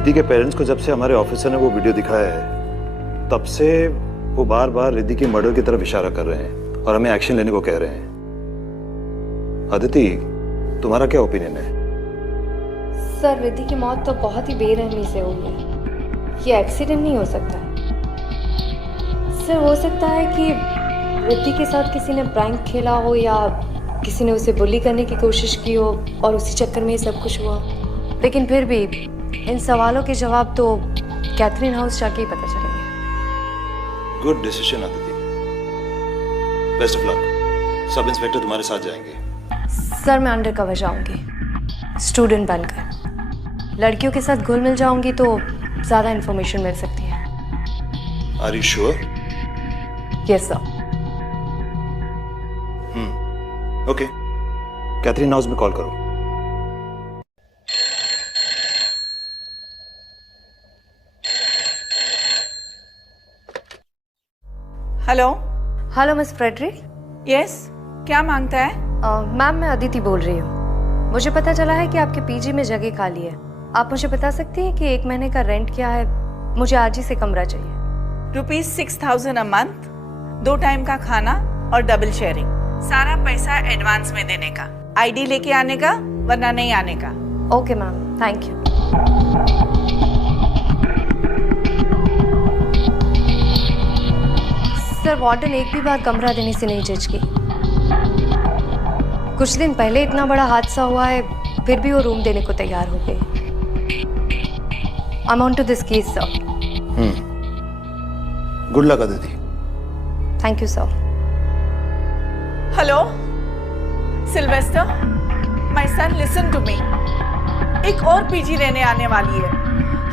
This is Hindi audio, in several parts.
रिद्धि के पेरेंट्स को जब से हमारे ऑफिसर ने वो वीडियो दिखाया है तब से वो बार बार रिद्धि की मर्डर की तरफ इशारा कर रहे हैं और हमें एक्शन लेने को कह रहे हैं। अदिति, तुम्हारा क्या ओपिनियन है? सर, रिद्धि की मौत तो बहुत ही बेरहमी से हुई है। ये एक्सीडेंट नहीं हो सकता है। सर, हो सकता है कि रिद्धि के साथ किसी ने प्रैंक खेला हो या किसी ने उसे बुली करने की कोशिश की हो और उसी चक्कर में ये सब कुछ हुआ। लेकिन फिर भी इन सवालों के जवाब तो कैथरीन हाउस जाके ही पता चलेंगे। Good decision Aditi, best of luck. Sub inspector तुम्हारे साथ जाएंगे। सर, मैं अंडर कवर जाऊंगी स्टूडेंट बनकर। लड़कियों के साथ घुल मिल जाऊंगी तो ज़्यादा इन्फॉर्मेशन मिल सकती है। Are you sure? Yes sir. Okay, Catherine house में कॉल करो। Hello. Hello miss Frederick. Yes, क्या मांगता है? मैम, मैं अदिति बोल रही हूँ। मुझे पता चला है कि आपके पीजी में जगह खाली है। आप मुझे बता सकती हैं कि 1 महीने का रेंट क्या है? मुझे आज ही से कमरा चाहिए। ₹6000 अ मंथ, 2 टाइम का खाना और डबल शेयरिंग। सारा पैसा एडवांस में देने का, आईडी लेके आने का, वरना नहीं आने का। Okay ma'am, thank you. Sir, warden एक भी बार कमरा देने से नहीं झिझकी। कुछ दिन पहले इतना बड़ा हादसा हुआ है, फिर भी वो रूम देने को तैयार हो गई। I am on to this case sir. Good luck Aditi. Thank you sir. Hello Sylvester, my son, listen to me. एक और पीजी रहने आने वाली है।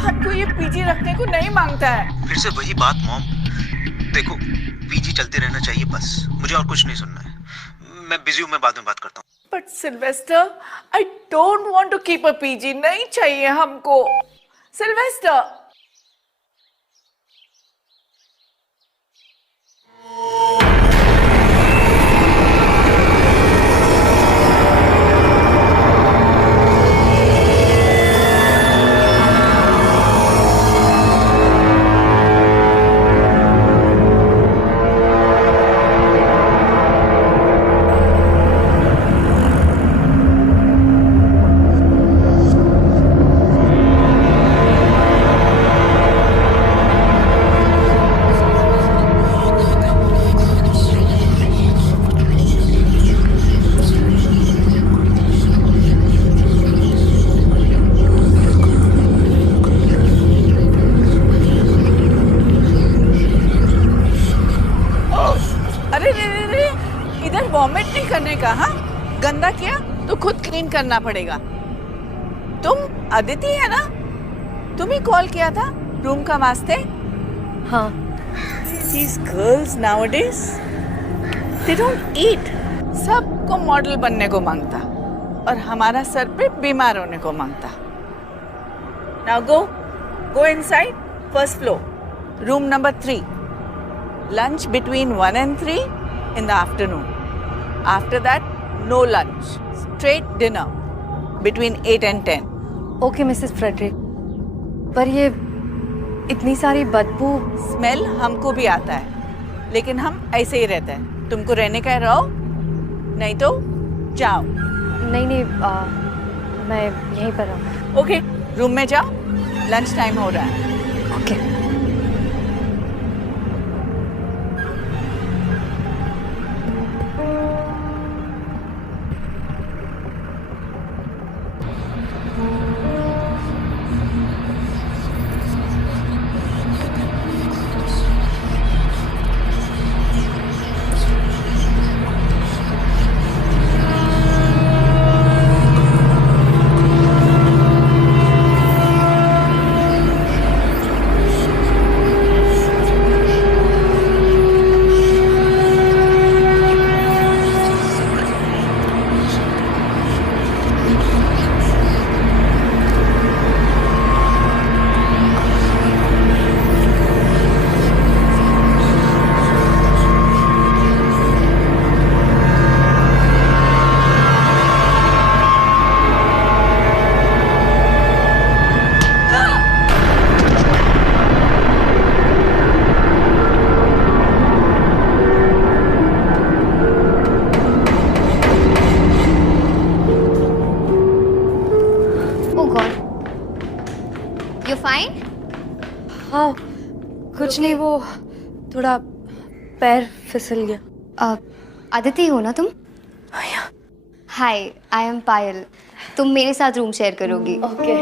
हमको ये पीजी रखने को नहीं मांगता है। फिर से वही बात मॉम। देखो, पीजी चलते रहना चाहिए बस, मुझे और कुछ नहीं सुनना है। मैं बिजी हूँ, मैं बाद में बात करता हूँ। But Sylvester, I don't want to keep a PG. नहीं चाहिए हमको सिल्वेस्टर। वॉमिट नहीं करने का। हाँ, गंदा किया तो खुद क्लीन करना पड़ेगा। तुम अदिति है ना? तुम ही कॉल किया था रूम का वास्ते? हाँ। These girls nowadays, they don't eat. सबको मॉडल बनने को मांगता और हमारा सर पे बीमार होने को मांगता। Now go inside, first floor, room number 3. Lunch between 1 and 3 in the afternoon. After that, no lunch. Straight dinner between 8 and 10. Okay Mrs Frederick, पर ये इतनी सारी बदबू। स्मेल हमको भी आता है, लेकिन हम ऐसे ही रहते हैं। तुमको रहने का है रहो, नहीं तो जाओ। नहीं, मैं यहीं पर रहूँ। ओके, रूम में जाओ, लंच टाइम हो रहा है। ओके। फाइन? हाँ कुछ नहीं, वो थोड़ा पैर फिसल गया। अदिति हो ना तुम? हाय, आई एम पायल। तुम मेरे साथ रूम शेयर करोगी। ओके।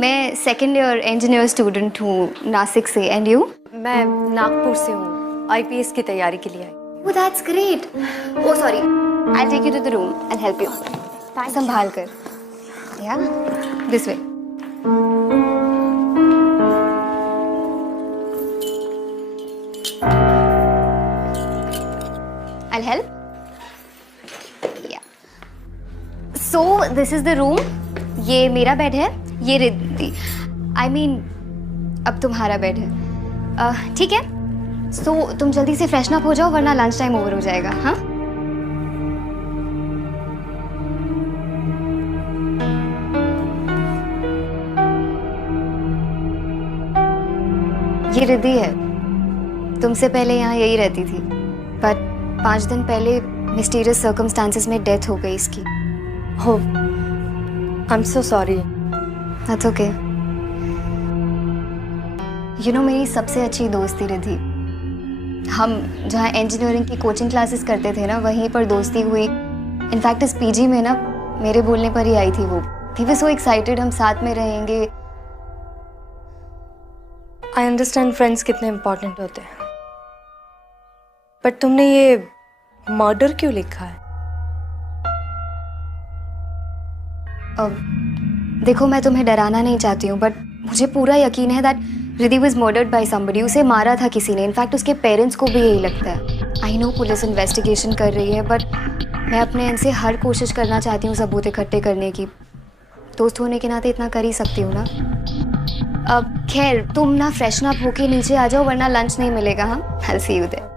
मैं सेकेंड ईयर इंजीनियर स्टूडेंट हूँ नासिक से। And you? मैं नागपुर से हूँ, आईपीएस की तैयारी के लिए आई। Oh, that's great. Oh, sorry. I'll take you to the room and help you. संभाल कर. Yeah, this way. I'll help. Yeah. So this is the room. ये मेरा बेड है, ये रिद्धि. I mean, अब तुम्हारा बेड है. ठीक है? So तुम जल्दी से फ्रेशन अप हो जाओ वरना लंच टाइम ओवर हो जाएगा. हाँ? ये रिद्धि है. तुमसे पहले यहाँ यही रहती थी, बट 5 दिन पहले मिस्टीरियस सर्कमस्टांसेस में डेथ हो गई इसकी. हो, I am so sorry. That's okay. You know, मेरी सबसे अच्छी दोस्त थी रिद्धि. हम जहाँ इंजीनियरिंग की कोचिंग क्लासेस करते थे ना, वहीं पर दोस्ती हुई. इनफैक्ट इस पीजी में ना मेरे बोलने पर ही आई थी वो. He was so excited, हम साथ में रहेंगे. आई अंडरस्टैंड फ्रेंड्स कितने इम्पोर्टेंट होते हैं, बट तुमने ये मर्डर क्यों लिखा है? अब देखो, मैं तुम्हें डराना नहीं चाहती हूँ, बट मुझे पूरा यकीन है that Riddhi was murdered by somebody. उसे मारा था किसी ने. इनफैक्ट उसके पेरेंट्स को भी यही लगता है. आई नो पुलिस इन्वेस्टिगेशन कर रही है, बट मैं अपने एंड से हर कोशिश करना चाहती हूँ सबूत इकट्ठे करने की. दोस्त होने के नाते इतना कर ही सकती हूँ ना. अब खैर, तुम ना फ्रेशन अप होके नीचे आ जाओ वरना लंच नहीं मिलेगा. हाँ, I will see you there.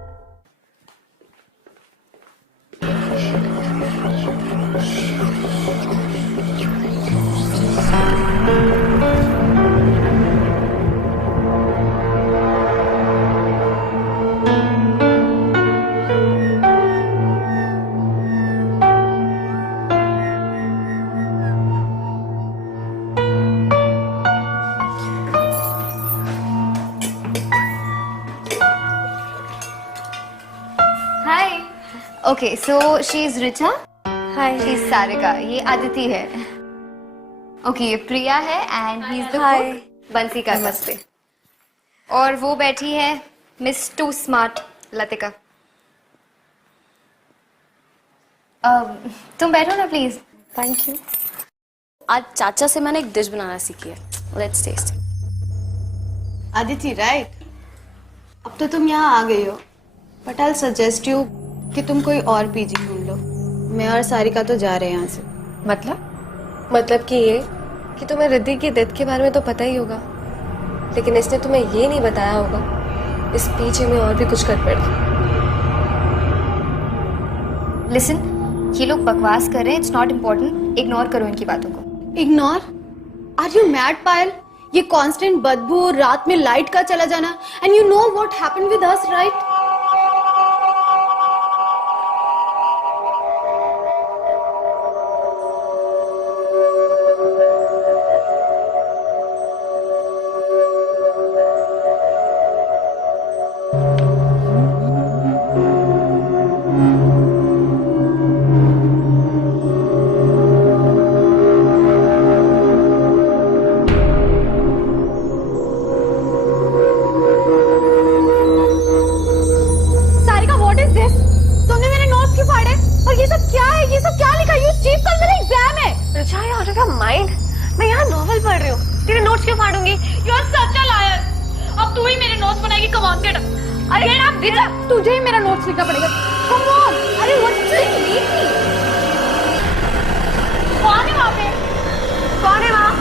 Hi. Okay, so she is Richa. Hi. She is Sarika. ये आदिति है. ओके, ये प्रिया है and he is the Hi. Cook. Bansi का नमस्ते. और वो बैठी है मिस टू स्मार्ट लतिका. तुम बैठो ना प्लीज. Thank you. आज चाचा से मैंने एक डिश बनाना सीखी है. Let's taste. आदिति, राइट? अब तो तुम यहाँ आ गई हो, बट आई सजेस्ट यू कि तुम कोई और पीजी ढूंढ लो. मैं और सारिका तो जा रहे हैं यहाँ से. मतलब कि ये कि तुम्हें रिद्धि की डेथ के बारे में तो पता ही होगा, लेकिन इसने तुम्हें ये नहीं बताया होगा इस पीछे में और भी कुछ गड़बड़ है. लिसन, ये लोग बकवास कर रहे हैं. It's not important. इग्नोर करो इनकी बातों को. इग्नोर? आर यू मैड पायल? ये कांस्टेंट बदबू, रात में लाइट का चला जाना, and you know what happened with us, right? तुझे ही मेरा नोट्स लिखना पड़ेगा. Come on! अरे what is it? कौन है वहाँ पे? कौन है वहाँ?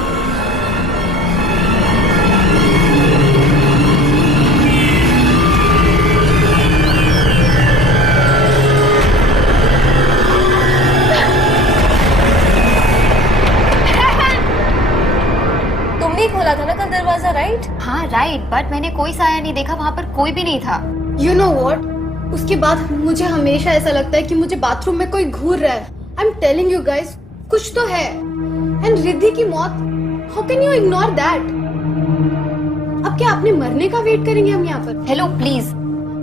तुमने खोला था ना कल दरवाजा, राइट? हाँ राइट, बट मैंने कोई साया नहीं देखा. वहाँ पर कोई भी नहीं था. You know what? उसके बाद मुझे हमेशा ऐसा लगता है कि मुझे बाथरूम में कोई घूर रहा है. I'm telling you guys, कुछ तो है. And रिद्धि की मौत, how can you ignore that? अब क्या आपने मरने का वेट करेंगे हम यहाँ पर? हेलो प्लीज,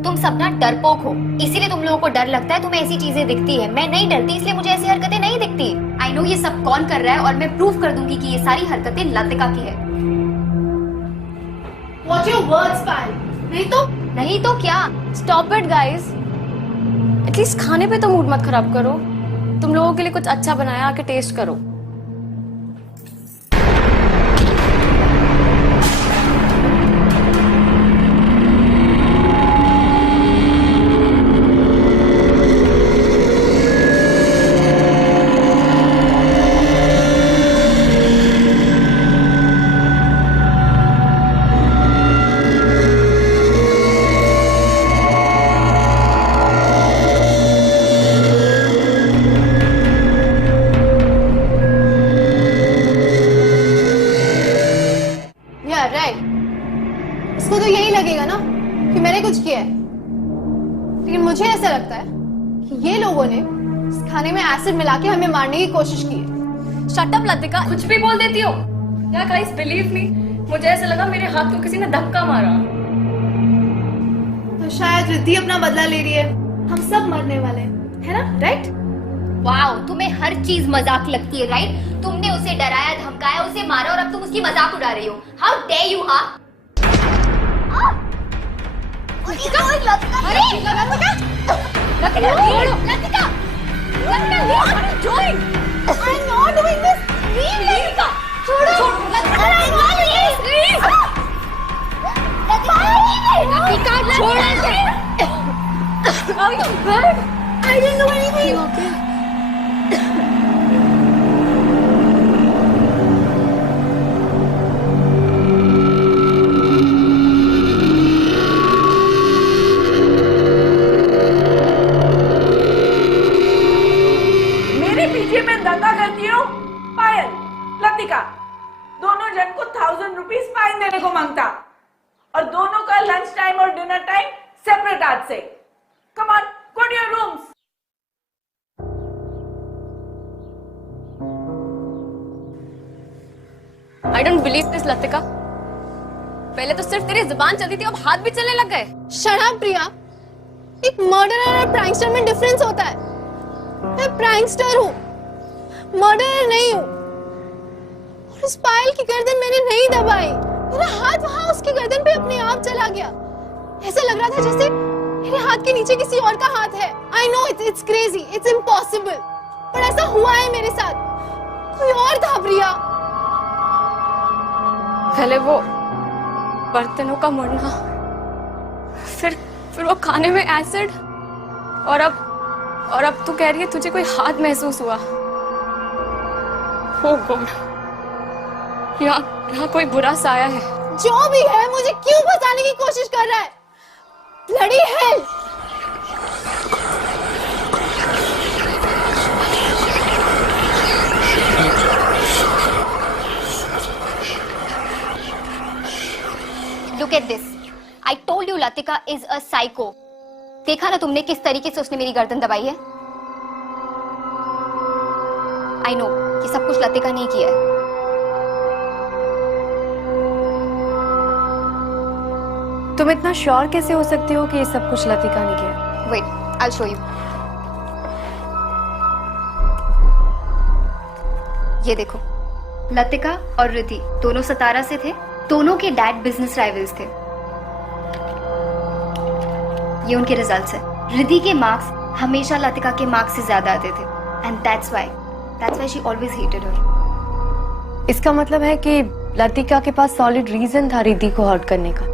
तुम सब ना डरपोक हो, इसीलिए तुम लोगों को डर लगता है, तुम्हें ऐसी चीजें दिखती है। मैं नहीं डरती, इसलिए मुझे ऐसी हरकतें नहीं दिखती। आई नो ये सब कौन कर रहा है और मैं प्रूफ कर दूंगी कि ये सारी हरकतें लतिका की है। Watch your words, पायल। नहीं तो क्या? स्टॉप इट गाइस, एटलीस्ट खाने पे तो मूड मत खराब करो। तुम लोगों के लिए कुछ अच्छा बनाया, आके टेस्ट करो। Yeah, right. इसको तो यही लगेगा ना कि मैंने कुछ किया है, लेकिन मुझे ऐसा लगता है कि ये लोगों ने इस खाने में एसिड मिला के हमें मारने की कोशिश की है। शट अप लतिका, कुछ भी बोल देती हो। या गाइस बिलीव मी, मुझे ऐसा लगा मेरे हाथ को किसी ने धक्का मारा। तो शायद रिद्धि अपना बदला ले रही है, हम सब मरने वाले हैं, है ना? राइट? वाओ, तुम्हें हर चीज मजाक लगती है, राइट? तुमने उसे डराया, धमकाया, उसे मारा और अब तुम उसकी मजाक उड़ा रही हो। हाउ डेयर यू, हाँ? लतिका, अरे Latika, what are you doing? I'm not doing this. Leave Latika, छोड़ो। लतिका, please. लतिका, छोड़ इसे। Are you bad? I didn't do anything. Okay. मेरे पीछे में दंगा करती हो? पायल, लतिका, दोनों जन को 1000 रुपीज फाइन देने को मांगता, और दोनों का लंच टाइम और डिनर टाइम सेपरेट आज से। Come on, go to your rooms. I don't believe this Latika. पहले तो सिर्फ तेरी जुबान चलती थी, अब हाथ भी चलने लग गए। Shut up, प्रिया। एक मर्डरर और प्रैंकस्टर में डिफरेंस होता है। मैं प्रैंकस्टर हूँ, मर्डरर नहीं हूँ। और उस पायल की गर्दन मैंने नहीं दबाई, मेरा हाथ वहां उसकी गर्दन पे अपने आप चला गया। ऐसा लग रहा था जैसे मेरे हाथ के नीचे किसी और का हाथ है। I know it's crazy, it's impossible, पर ऐसा हुआ है मेरे साथ। कोई और था प्रिया। पहले वो बर्तनों का मुड़ना, फिर वो खाने में एसिड, और अब तू कह रही है तुझे कोई हाथ महसूस हुआ। ओ गॉड, यहाँ कोई बुरा साया है। जो भी है, मुझे क्यों फंसाने की कोशिश कर रहा है? Bloody hell! Look at this. I told you Latika is a psycho. देखा ना तुमने किस तरीके से उसने मेरी गर्दन दबाई है? I know ये सब कुछ लतिका ने किया है। तुम इतना श्योर कैसे हो सकती हो कि ये सब कुछ लतिका ने किया? Wait, I'll show you. ये देखो, लतिका और रिद्धि दोनों सतारा से थे, दोनों के डैड बिजनेस राइवल्स थे। ये उनके रिजल्ट्स है। रिद्धि के मार्क्स हमेशा लतिका के मार्क्स से ज्यादा आते थे, and that's why she always hated her. इसका मतलब है कि लतिका के पास सॉलिड रीजन था रिद्धि को हर्ट करने का।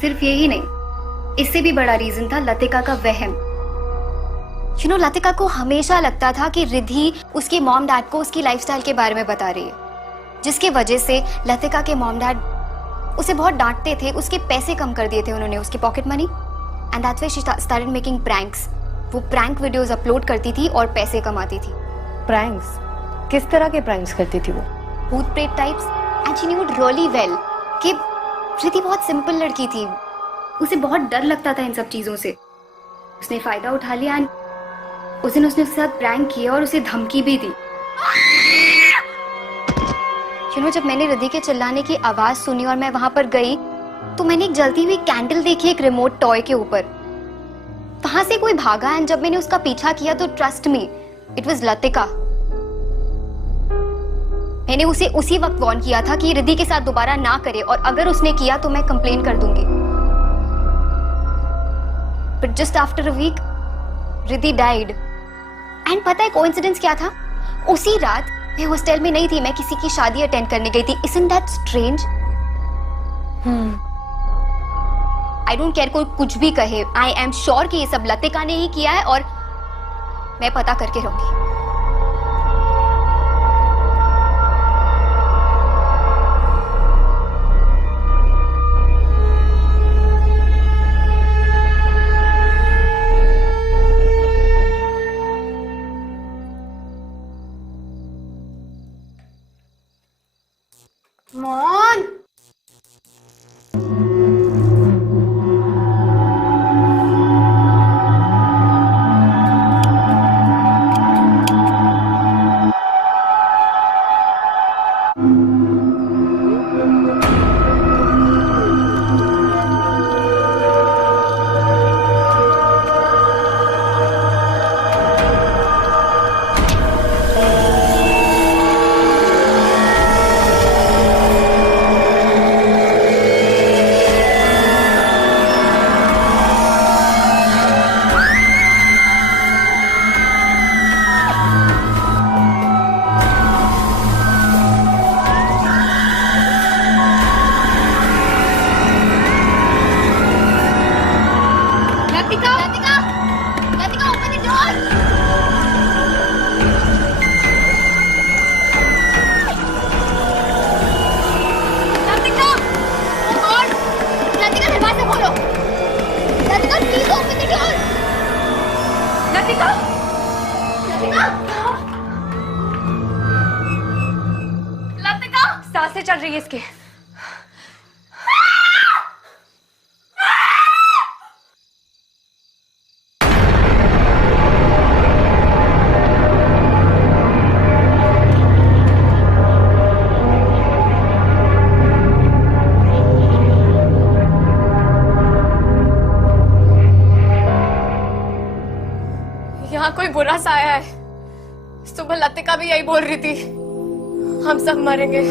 सिर्फ यही नहीं, इससे भी बड़ा रीजन था लतिका का वहम। You know, लतिका को हमेशा लगता था कि रिद्धि उसके मॉम डैड को उसकी लाइफस्टाइल के बारे में बता रही है, जिसकी वजह से लतिका के मॉम डैड उसे बहुत डांटते थे, उसके पैसे कम कर दिए थे उन्होंने, उसकी pocket money, and that's why she started making pranks. वो प्रैंक वीडियोस अपलोड करती थी और पैसे कमाती थी। प्रैंक्स? किस तरह के प्रैंक्स करती थी वो? भूत प्रेत types, and she knew it really well कि रिद्धि बहुत सिंपल लड़की थी, उसे बहुत डर लगता था इन सब चीजों से। उसने फायदा उठा लिया एंड उस दिन उसने उसके साथ प्रैंक किया और उसे धमकी भी दी। जब मैंने रिद्धि के चिल्लाने की आवाज सुनी और मैं वहां पर गई तो मैंने एक जलती हुई कैंडल देखी एक रिमोट टॉय के ऊपर। वहां से कोई भागा एंड जब मैंने उसका पीछा किया तो trust me, it was Latika. मैंने उसे उसी वक्त वार्न किया था कि रिद्धि के साथ दोबारा ना करे और अगर उसने किया तो मैं कंप्लेन कर दूंगी। But just after a week Riddhi died. And पता है कोइंसिडेंस क्या था? उसी रात मैं हॉस्टल में नहीं थी, मैं किसी की शादी अटेंड करने गई थी। Isn't that strange? I don't care कोई कुछ भी कहे, आई एम श्योर कि ये सब लतिका ने ही किया है और मैं पता करके रहूंगी। मॉम सांसें चल रही है इसकी। यहाँ कोई बुरा साया है। सुबह लतिका भी यही बोल रही थी, हम सब मरेंगे।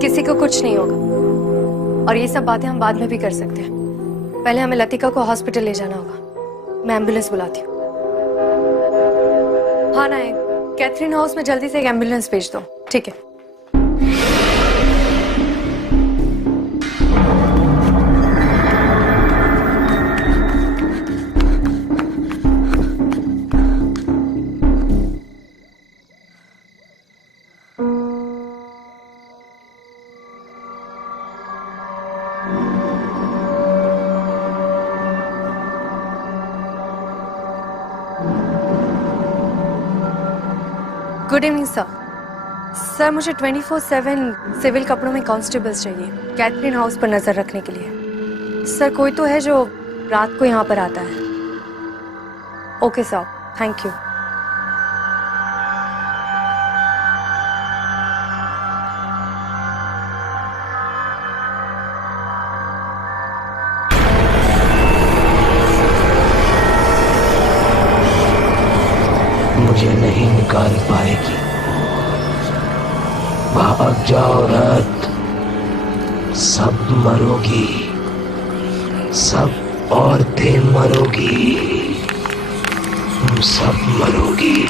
किसी को कुछ नहीं होगा और ये सब बातें हम बाद में भी कर सकते हैं। पहले हमें लतिका को हॉस्पिटल ले जाना होगा। मैं एम्बुलेंस बुलाती हूँ। हाँ ना, कैथरीन हाउस में जल्दी से एक एम्बुलेंस भेज दो। ठीक है। Good evening sir. सर मुझे 24/7 सिविल कपड़ों में कांस्टेबल्स चाहिए कैथरीन हाउस पर नजर रखने के लिए। सर कोई तो है जो रात को यहाँ पर आता है। Okay sir, thank you. मुझे नहीं निकाल पाएगी। भाग जाओ रात, सब मरोगी, सब औरतें मरोगी, तुम सब मरोगी।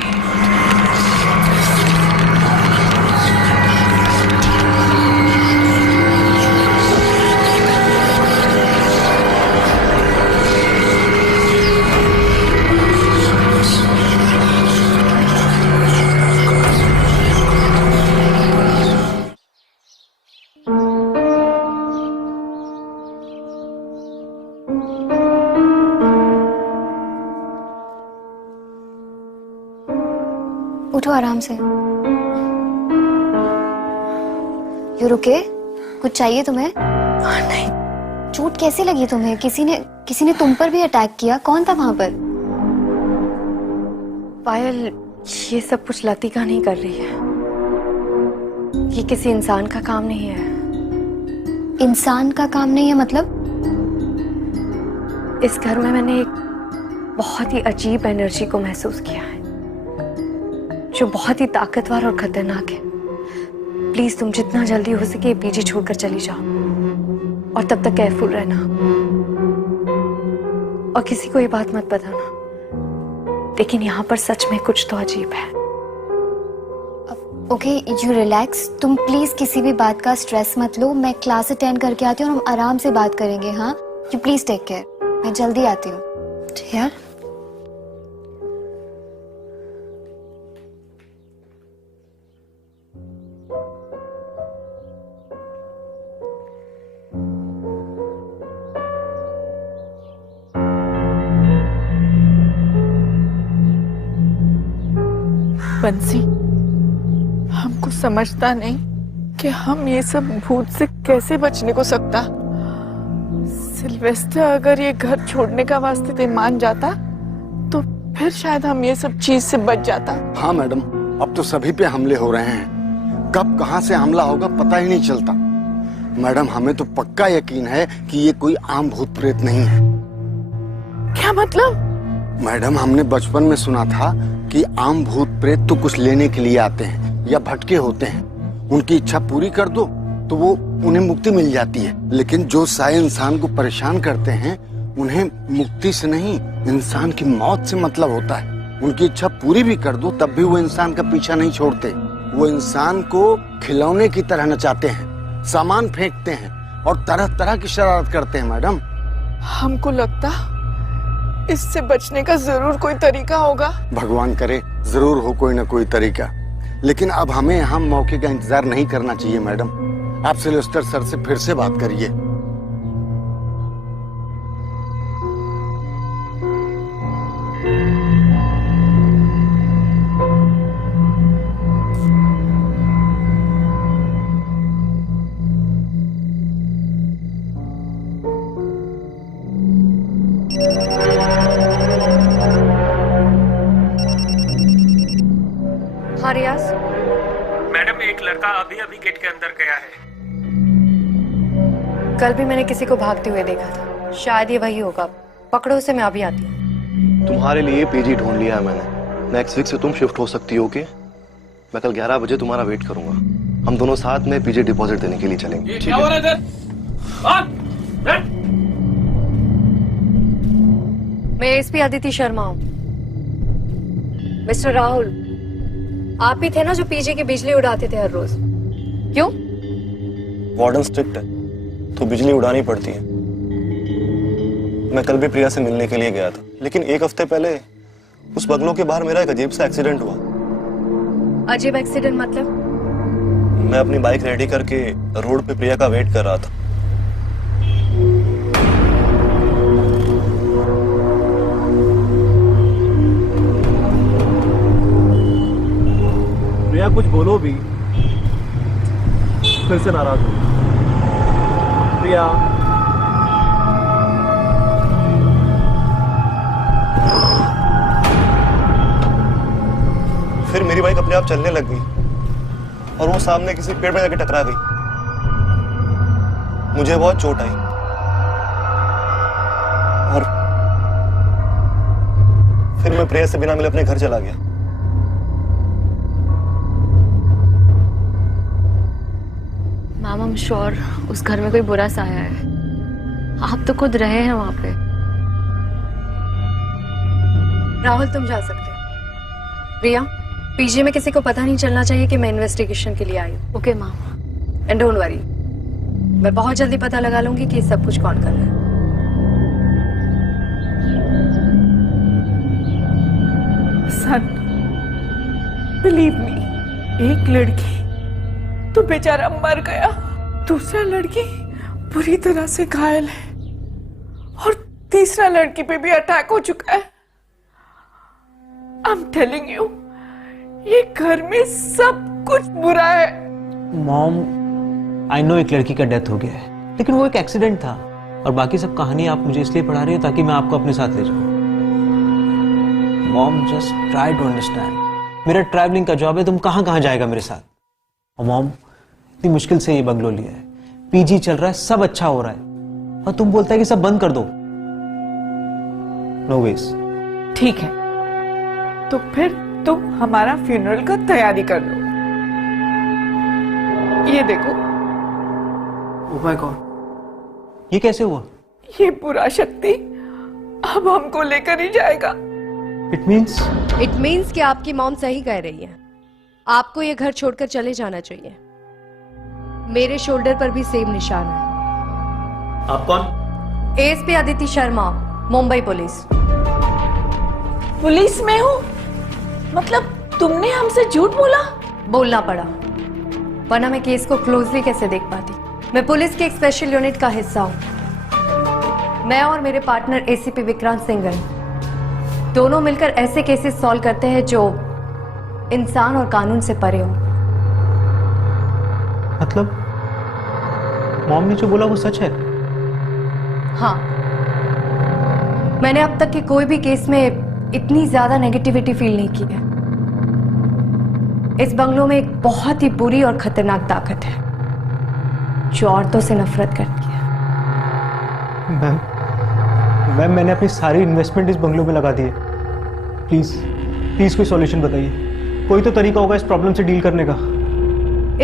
उठो आराम से। यू रुके? कुछ चाहिए तुम्हें? नहीं। चोट कैसे लगी तुम्हें? किसी ने तुम पर भी अटैक किया? कौन था वहां पर? पायल, ये सब कुछ लतिका नहीं कर रही है। ये किसी इंसान का काम नहीं है। इंसान का काम नहीं है मतलब? इस घर में मैंने एक बहुत ही अजीब एनर्जी को महसूस किया है जो बहुत ही ताकतवर और खतरनाक है। प्लीज तुम जितना जल्दी हो सके पीजी छोड़कर चली जाओ और तब तक केयरफुल रहना और किसी को ये बात मत बताना। लेकिन यहाँ पर सच में कुछ तो अजीब है। ओके यू रिलैक्स, तुम प्लीज किसी भी बात का स्ट्रेस मत लो। मैं क्लास अटेंड करके आती हूँ और हम आराम से बात करेंगे। हाँ, यू प्लीज टेक केयर। मैं जल्दी आती हूँ। यार बंसी, हमको समझता नहीं कि हम ये सब भूत से कैसे बचने को सकता। सिल्वेस्टर अगर ये घर छोड़ने का वास्ते मान जाता तो फिर शायद हम ये सब चीज से बच जाता। हाँ मैडम, अब तो सभी पे हमले हो रहे हैं। कब कहाँ से हमला होगा पता ही नहीं चलता। मैडम, हमें तो पक्का यकीन है कि ये कोई आम भूत प्रेत नहीं है। क्या मतलब? मैडम, हमने बचपन में सुना था कि आम भूत प्रेत तो कुछ लेने के लिए आते हैं या भटके होते हैं। उनकी इच्छा पूरी कर दो तो वो उन्हें मुक्ति मिल जाती है। लेकिन जो सारे इंसान को परेशान करते हैं उन्हें मुक्ति से नहीं, इंसान की मौत से मतलब होता है। उनकी इच्छा पूरी भी कर दो तब भी वो इंसान का पीछा नहीं छोड़ते। वो इंसान को खिलौने की तरह नचाते हैं, सामान फेंकते हैं और तरह तरह की शरारत करते हैं। मैडम, हमको लगता इससे बचने का जरूर कोई तरीका होगा। भगवान करे जरूर हो कोई ना कोई तरीका। लेकिन अब हमें यहाँ मौके का इंतजार नहीं करना चाहिए। मैडम, आप सिल्वेस्टर सर से फिर से बात करिए। हाँ रियाज, मैडम एक लड़का अभी अभी गेट के अंदर गया है। कल भी मैंने किसी को भागते हुए देखा था, शायद ये वही होगा। पकड़ो उसे, मैं अभी आती हूँ। तुम्हारे लिए पीजी ढूंढ लिया है मैंने। नेक्स्ट वीक से तुम शिफ्ट हो सकती हो। के मैं कल 11 बजे तुम्हारा वेट करूंगा। हम दोनों साथ में पीजी डिपॉजिट देने के लिए चलेंगे। क्या हो रहा है? मैं एसपी अदिति शर्मा हूँ। मिस्टर राहुल, आप ही थे ना जो पीजी की बिजली उड़ाते थे हर रोज? क्यों? वार्डन स्ट्रिक्ट है तो बिजली उड़ानी पड़ती है। मैं कल भी प्रिया से मिलने के लिए गया था, लेकिन एक हफ्ते पहले उस बंगलों के बाहर मेरा एक अजीब सा एक्सीडेंट हुआ। अजीब एक्सीडेंट मतलब? मैं अपनी बाइक रेडी करके रोड पे प्रिया का वेट कर रहा था। प्रिया कुछ बोलो भी, फिर से नाराज हो। प्रिया, फिर मेरी बाइक अपने आप चलने लग गई और वो सामने किसी पेड़ में जाके टकरा गई। मुझे बहुत चोट आई और फिर मैं प्रिया से बिना मिले अपने घर चला गया। मैम, आई एम श्योर उस घर में कोई बुरा साया है। आप तो खुद रहे हैं वहां पे। राहुल, तुम जा सकते हो। प्रिया, पीजी में किसी को पता नहीं चलना चाहिए कि मैं इन्वेस्टिगेशन के लिए आई हूँ। Okay ma'am. And don't worry, मैं बहुत जल्दी पता लगा लूंगी कि सब कुछ कौन कर रहा है। सन, बिलीव मी, एक लड़की तो बेचारा मर गया, दूसरा लड़की बुरी तरह से घायल है और तीसरा लड़की पे भी अटैक हो चुका है। आई एम टेलिंग यू, ये घर में सब कुछ बुरा है। मॉम, आई नो एक लड़की का डेथ हो गया है, लेकिन वो एक एक्सीडेंट था और बाकी सब कहानी आप मुझे इसलिए पढ़ा रही हो ताकि मैं आपको अपने साथ ले जाऊं। Mom, just try to understand. मेरा ट्रैवलिंग का जॉब है, तुम कहां कहां जाएगा मेरे साथ? और मॉम, इतनी मुश्किल से ये बंगलो लिया है, पीजी चल रहा है, सब अच्छा हो रहा है, और तुम बोलता है कि सब बंद कर दो। No veg. ठीक है, तो फिर तुम हमारा फ्यूनरल का तैयारी कर लो। ये देखो। ओह माय गॉड, ये कैसे हुआ? ये पूरा शक्ति अब हमको लेकर ही जाएगा। इट मीन्स कि आपकी मॉम सही कह रही है, आपको ये घर छोड़कर चले जाना चाहिए। मेरे शोल्डर पर भी सेम निशान है। आप कौन? ASP Aditi Sharma, Mumbai police. Police में हूँ? मतलब तुमने हमसे झूठ बोला? बोलना पड़ा, वरना मैं केस को क्लोजली कैसे देख पाती। मैं पुलिस के एक स्पेशल यूनिट का हिस्सा हूँ। मैं और मेरे पार्टनर एसीपी विक्रांत सिंघल दोनों मिलकर ऐसे केसेस सॉल्व करते हैं जो इंसान और कानून से परे हो। मतलब मॉम ने जो बोला वो सच है? हाँ, मैंने अब तक के कोई भी केस में इतनी ज्यादा नेगेटिविटी फील नहीं की है। इस बंगलों में एक बहुत ही बुरी और खतरनाक ताकत है जो औरतों से नफरत करती है। मैम, मैंने अपनी सारी इन्वेस्टमेंट इस बंगलों में लगा दी है। प्लीज कोई सॉल्यूशन बताइए। कोई तो तरीका होगा इस प्रॉब्लम से डील करने का।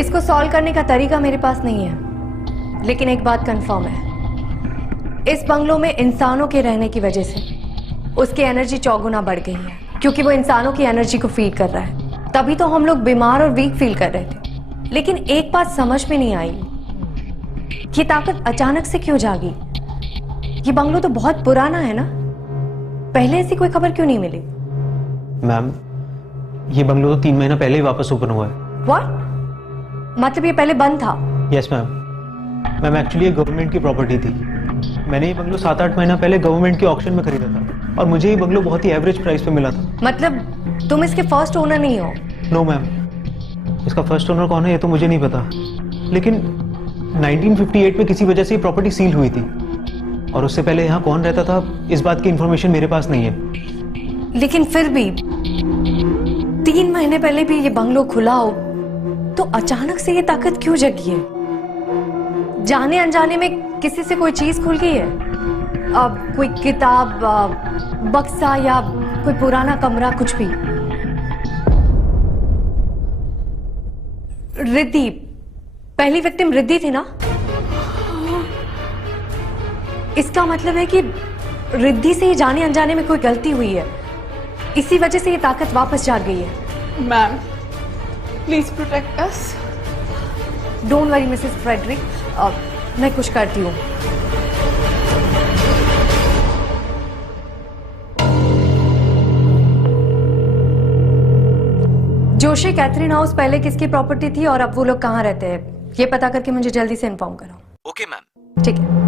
इसको सॉल्व करने का तरीका मेरे पास नहीं है, लेकिन एक बात कंफर्म है, इस बंगलों में इंसानों के रहने की वजह से उसकी एनर्जी 4 गुना बढ़ गई है, क्योंकि वो इंसानों की एनर्जी को फीड कर रहा है। तभी तो हम लोग बीमार और वीक फील कर रहे थे। लेकिन एक बात समझ में नहीं आई, ये ताकत अचानक से क्यों जागी? ये बंगलो तो बहुत पुराना है ना, पहले ऐसी कोई खबर क्यों नहीं मिली? मैम, ये बंगलो तो 3 महीना पहले ही वापस ओपन हुआ है। व्हाट? मतलब ये पहले बंद था? यस मैम, एक्चुअली ये गवर्नमेंट की प्रॉपर्टी थी। मैंने ये बंगलो 7-8 महीना पहले गवर्नमेंट के ऑक्शन में खरीदा था, और मुझे ये बंगलो बहुत ही एवरेज प्राइस पे मिला था। मतलब तुम इसके फर्स्ट ओनर नहीं हो? नो मैम, इसका फर्स्ट ओनर कौन है ये तो मुझे नहीं पता, लेकिन 1958 में किसी वजह से ये प्रॉपर्टी सील हुई थी, और उससे पहले यहाँ कौन रहता था इस बात की इंफॉर्मेशन मेरे पास नहीं है। लेकिन फिर भी 3 महीने पहले भी ये बंगलो खुला हो तो अचानक से ये ताकत क्यों जगी है? जाने अनजाने में किसी से कोई चीज खुल गई है? अब कोई किताब, बक्सा या कोई पुराना कमरा, कुछ भी? रिद्धि, पहली विक्टिम रिद्धि थी ना? इसका मतलब है कि रिद्धि से ही जाने अनजाने में कोई गलती हुई है, इसी वजह से ये ताकत वापस जाग गई है। Ma'am, please protect us. Don't worry Mrs Frederick, मैं कुछ करती हूँ। जोशी कैथरीन हाउस पहले किसकी प्रॉपर्टी थी और अब वो लोग कहाँ रहते हैं, ये पता करके मुझे जल्दी से इन्फॉर्म करो। Okay ma'am. ठीक है।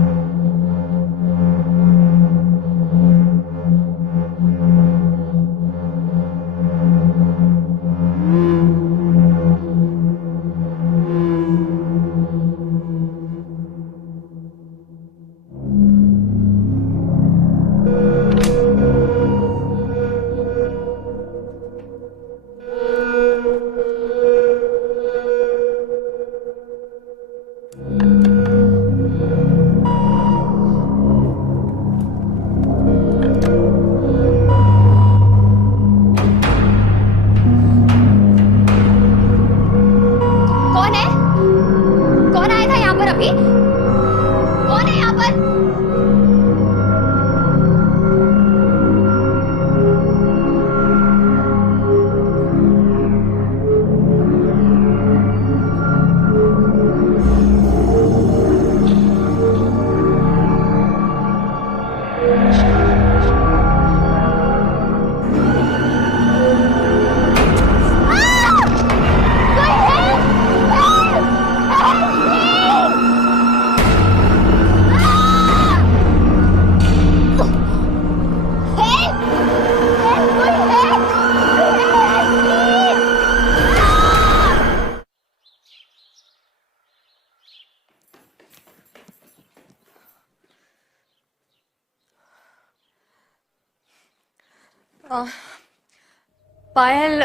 पायल,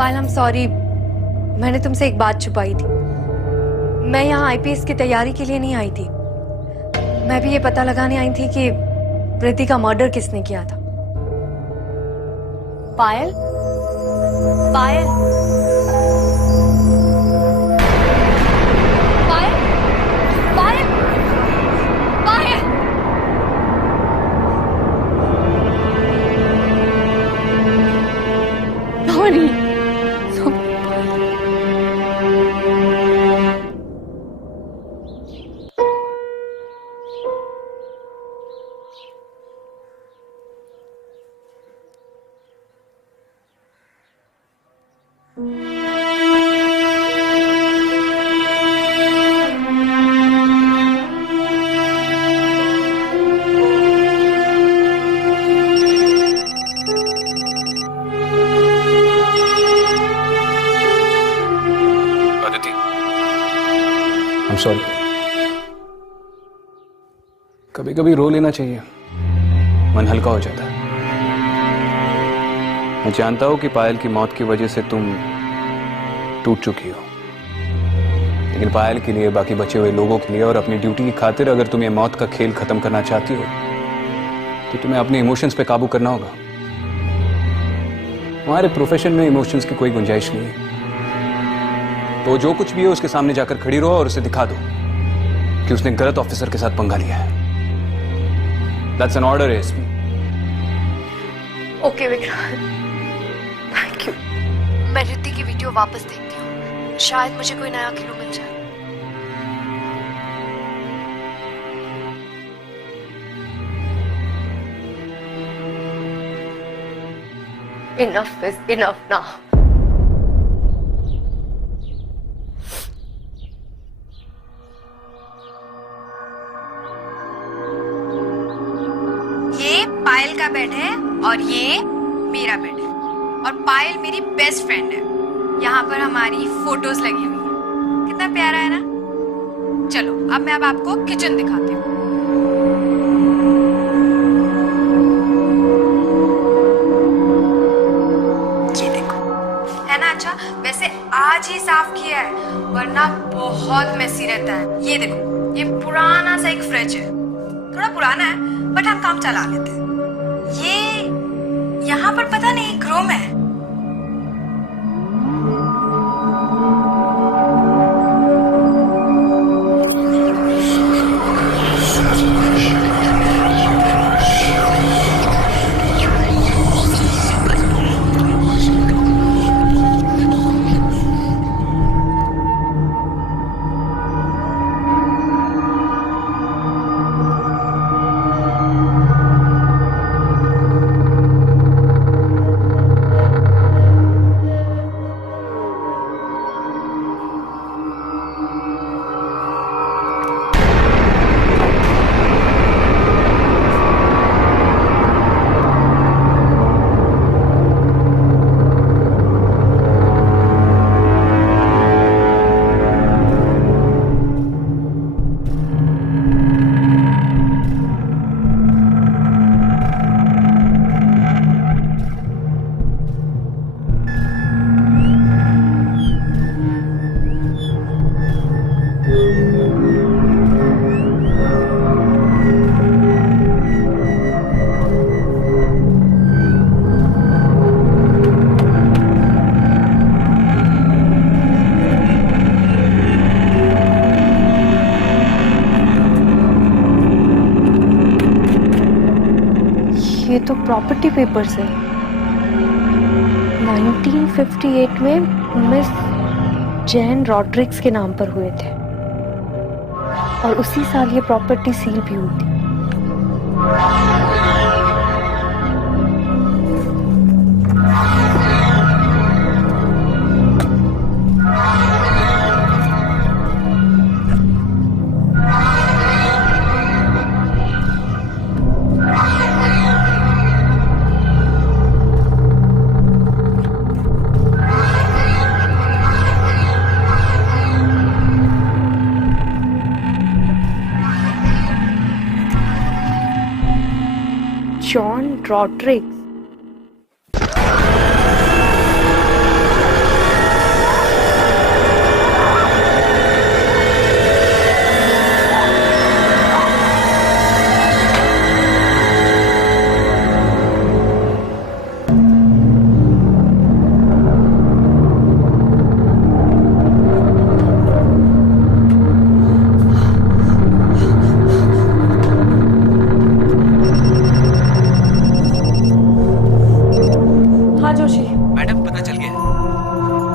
आई एम सॉरी, मैंने तुमसे एक बात छुपाई थी। मैं यहाँ आईपीएस की तैयारी के लिए नहीं आई थी। मैं भी ये पता लगाने आई थी कि रिद्धि का मर्डर किसने किया था। पायल, पायल, पायल, पायल, पायल। सॉरी। Aditi, I'm sorry. कभी कभी रो लेना चाहिए, मन हल्का हो जाता है। मैं जानता हूं कि पायल की मौत की वजह से तुम टूट चुकी हो, लेकिन पायल के लिए, बाकी बचे हुए लोगों के लिए और अपनी ड्यूटी की खातिर अगर तुम ये मौत का खेल खत्म करना चाहती हो तो तुम्हें अपने इमोशंस पे काबू करना होगा। हमारे प्रोफेशन में इमोशंस की कोई गुंजाइश नहीं है। तो जो कुछ भी है उसके सामने जाकर खड़ी रहो और उसे दिखा दो कि उसने गलत ऑफिसर के साथ पंगा लिया है। That's an order, ASP. Okay Vikrant, thank you. मैं रिद्धि की वीडियो वापस देखती हूँ, शायद मुझे कोई नया क्लू मिल जाए। Enough is enough now. ये पायल का बेड है और ये मेरा बेड है और पायल मेरी बेस्ट फ्रेंड है। यहाँ पर हमारी फोटोज लगी हुई है। कितना प्यारा है ना। चलो अब मैं आपको किचन दिखाती हूँ। ये देखो, है ना अच्छा। वैसे आज ही साफ किया है वरना बहुत मेसी रहता है। ये देखो, ये पुराना सा एक फ्रिज है, थोड़ा पुराना है बट हम काम चला लेते हैं। ये यहाँ पर पता नहीं एक रूम है। ये तो प्रॉपर्टी पेपर्स है। 1958 में मिस जैन रॉड्रिक्स के नाम पर हुए थे और उसी साल ये प्रॉपर्टी सील भी हुई थी। जॉन रॉड्रिक्स,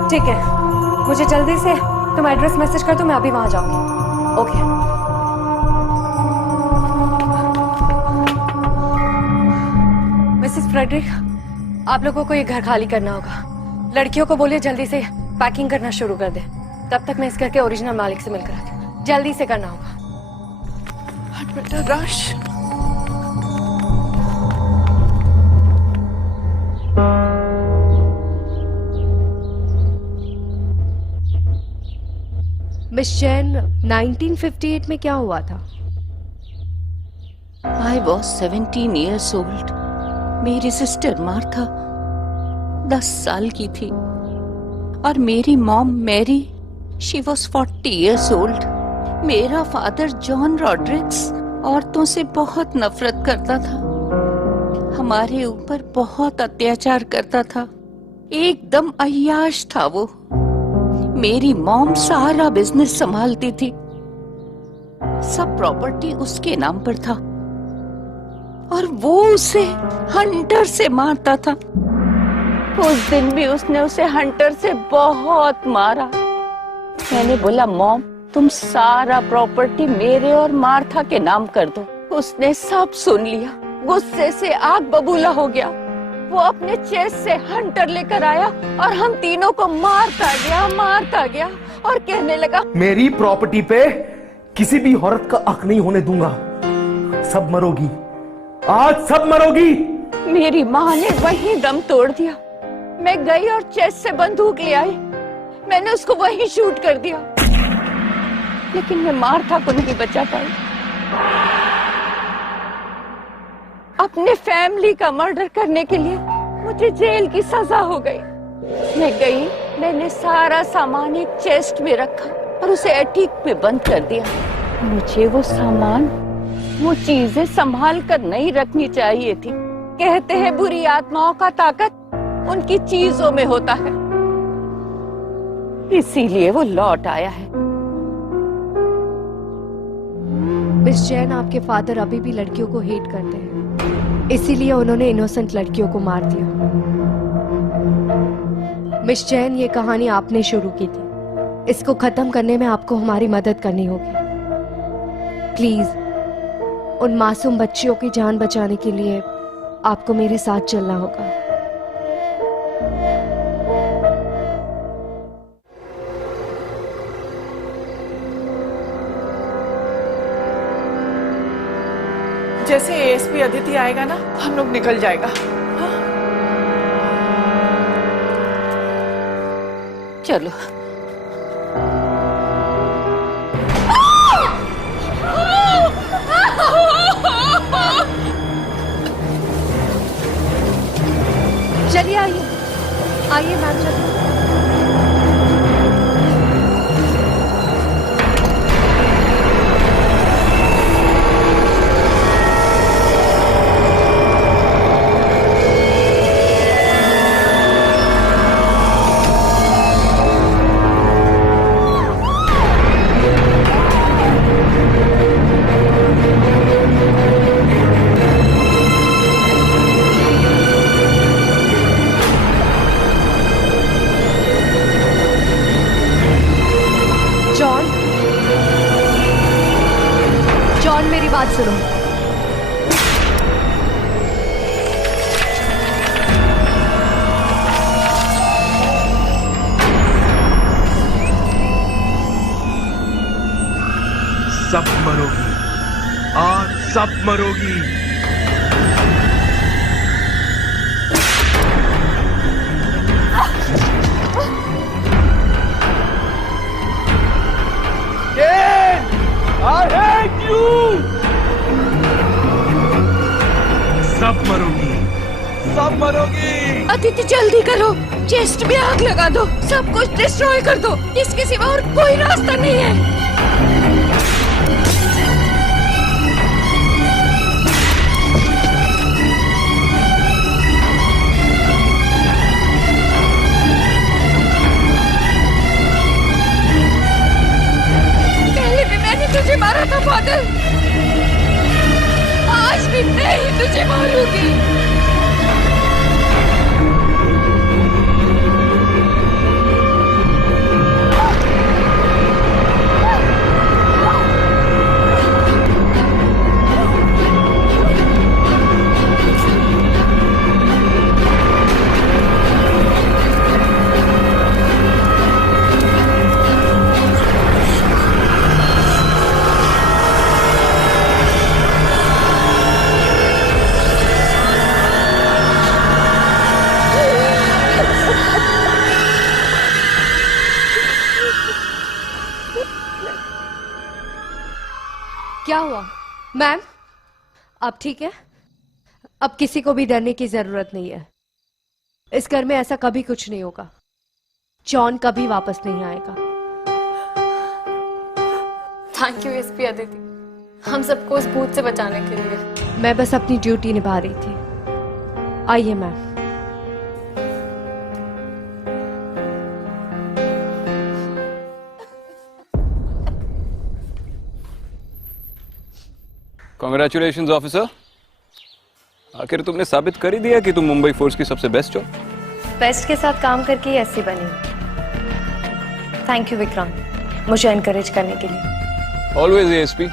ठीक है, मुझे जल्दी से तुम एड्रेस मैसेज कर दो, मैं अभी वहां जाऊंगी। ओके। मिसेस फ्रेडरिक, आप लोगों को ये घर खाली करना होगा। लड़कियों को बोलिए जल्दी से पैकिंग करना शुरू कर दे। तब तक मैं इस घर के ओरिजिनल मालिक से मिलकर आती हूँ। जल्दी से करना होगा। बेटा रश। मिस जैन, 1958 में क्या हुआ था? I was 17 years old. मेरी सिस्टर मार्था 10 साल की थी और मेरी mom Mary she was 40 years old. मेरा फादर जॉन रॉड्रिक्स औरतों से बहुत नफरत करता था, हमारे ऊपर बहुत अत्याचार करता था, एकदम अय्याश था वो। मेरी मॉम सारा बिजनेस संभालती थी, सब प्रॉपर्टी उसके नाम पर था और वो उसे हंटर से मारता था। उस दिन भी उसने उसे हंटर से बहुत मारा। मैंने बोला मॉम तुम सारा प्रॉपर्टी मेरे और मार्था के नाम कर दो। उसने सब सुन लिया, गुस्से से आग बबूला हो गया। वो अपने चेस्ट से हंटर लेकर आया और हम तीनों को मारता गया और कहने लगा मेरी प्रॉपर्टी पे किसी भी औरत का हक नहीं होने दूंगा। सब मरोगी, आज सब मरोगी। मेरी माँ ने वहीं दम तोड़ दिया। मैं गई और चेस्ट से बंदूक ले आई। मैंने उसको वहीं शूट कर दिया, लेकिन मैं मार्था को नहीं बचा पाई। अपने फैमिली का मर्डर करने के लिए मुझे जेल की सजा हो गई। मैं गई, मैंने सारा सामान एक चेस्ट में रखा और उसे एटीक में बंद कर दिया। मुझे वो सामान, वो चीजें संभाल कर नहीं रखनी चाहिए थी। कहते हैं बुरी आत्माओं का ताकत उनकी चीजों में होता है, इसीलिए वो लौट आया है। मिस जैन, आपके फादर अभी भी लड़कियों को हेट करते हैं, इसीलिए उन्होंने इनोसेंट लड़कियों को मार दिया। मिस जैन, ये कहानी आपने शुरू की थी, इसको खत्म करने में आपको हमारी मदद करनी होगी। प्लीज, उन मासूम बच्चियों की जान बचाने के लिए आपको मेरे साथ चलना होगा। जैसे एएसपी अदिति आएगा ना, हम लोग निकल जाएगा। हाँ? चलो। चलिए आइए मैम, चलिए। जॉन, मेरी बात सुनो। सब मरोगी, आज सब मरोगी। I hate you! सब मरोगी, सब मरोगी। अदिति जल्दी करो, चेस्ट में आग लगा दो, सब कुछ डिस्ट्रॉय कर दो, इसके सिवा और कोई रास्ता नहीं है। तुझे मारा था फादर, आज भी मैं ही तुझे मारूंगी। क्या हुआ मैम? अब ठीक है? अब किसी को भी डरने की जरूरत नहीं है। इस घर में ऐसा कभी कुछ नहीं होगा। जॉन कभी वापस नहीं आएगा। थैंक यू एसपी अदिति, हम सबको उस भूत से बचाने के लिए। मैं बस अपनी ड्यूटी निभा रही थी। आइए मैम। कांग्रेचुलेशंस ऑफिसर, आखिर तुमने साबित कर ही दिया कि तुम मुंबई फोर्स की सबसे बेस्ट हो। बेस्ट के साथ काम करके ही ऐसी बनी। थैंक यू विक्रांत, मुझे एनकरेज करने के लिए। Always ASP,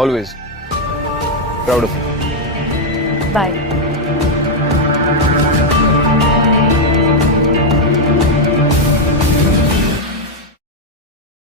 always proud of you. Bye.